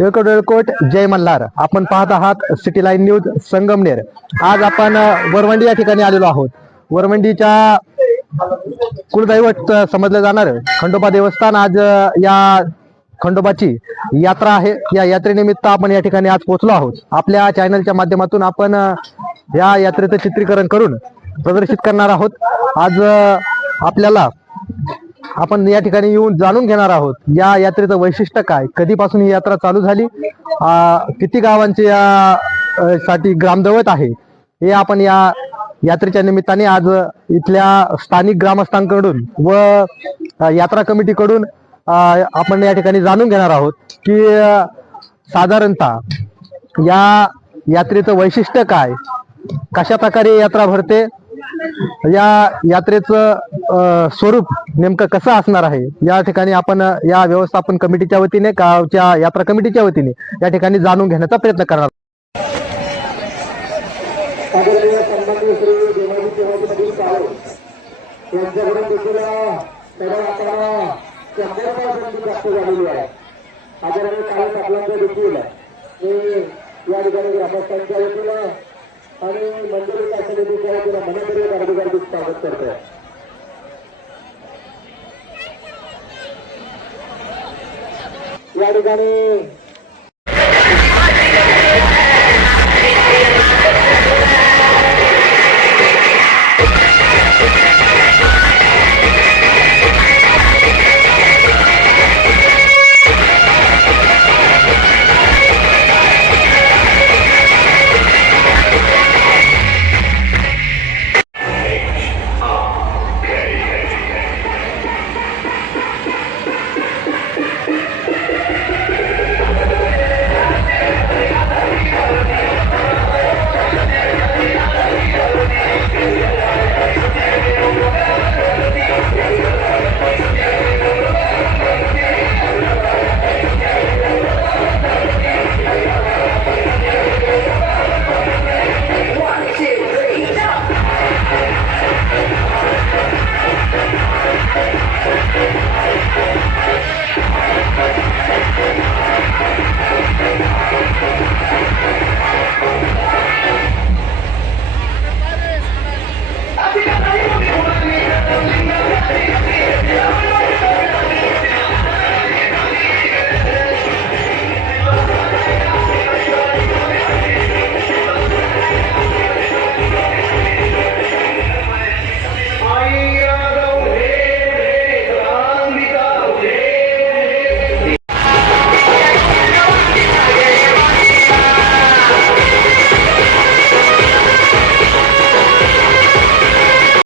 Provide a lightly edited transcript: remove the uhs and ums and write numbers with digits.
येळकोट जय मल्हार. आपण पाहत आहात सिटी लाईन न्यूज संगमनेर. आज आपण वरवंडी या ठिकाणी आलेलो आहोत. वरवंडीच्या कुलदैवत समजलं जाणार खंडोबा देवस्थान आज या खंडोबाची यात्रा आहे. या यात्रेनिमित्त आपण या ठिकाणी आज पोहोचलो आहोत. आपल्या चॅनलच्या माध्यमातून आपण या यात्रेचं चित्रीकरण करून प्रदर्शित करणार आहोत. आज आपल्याला आपण या ठिकाणी येऊन जाणून घेणार आहोत या यात्रेचं वैशिष्ट्य काय, कधीपासून ही यात्रा चालू झाली, किती गावांचे या साठी ग्रामदैवत आहे, हे आपण या यात्रेच्या निमित्ताने आज इथल्या स्थानिक ग्रामस्थांकडून व यात्रा कमिटीकडून आपण या ठिकाणी जाणून घेणार आहोत की साधारणतः या यात्रेचं वैशिष्ट्य काय, कशा प्रकारे यात्रा भरते, या यात्रेचं स्वरूप नेमकं कसं असणार आहे. या ठिकाणी आपण या व्यवस्थापन कमिटीच्या वतीने, गावच्या यात्रा कमिटीच्या वतीने या ठिकाणी जाणून घेण्याचा प्रयत्न करणार. या ठिकाणी ग्रामस्थांच्या वतीनं आणि मंदिर समितीच्या वतीनं मनोदरी हार्दिक स्वागत करतोय. या ठिकाणी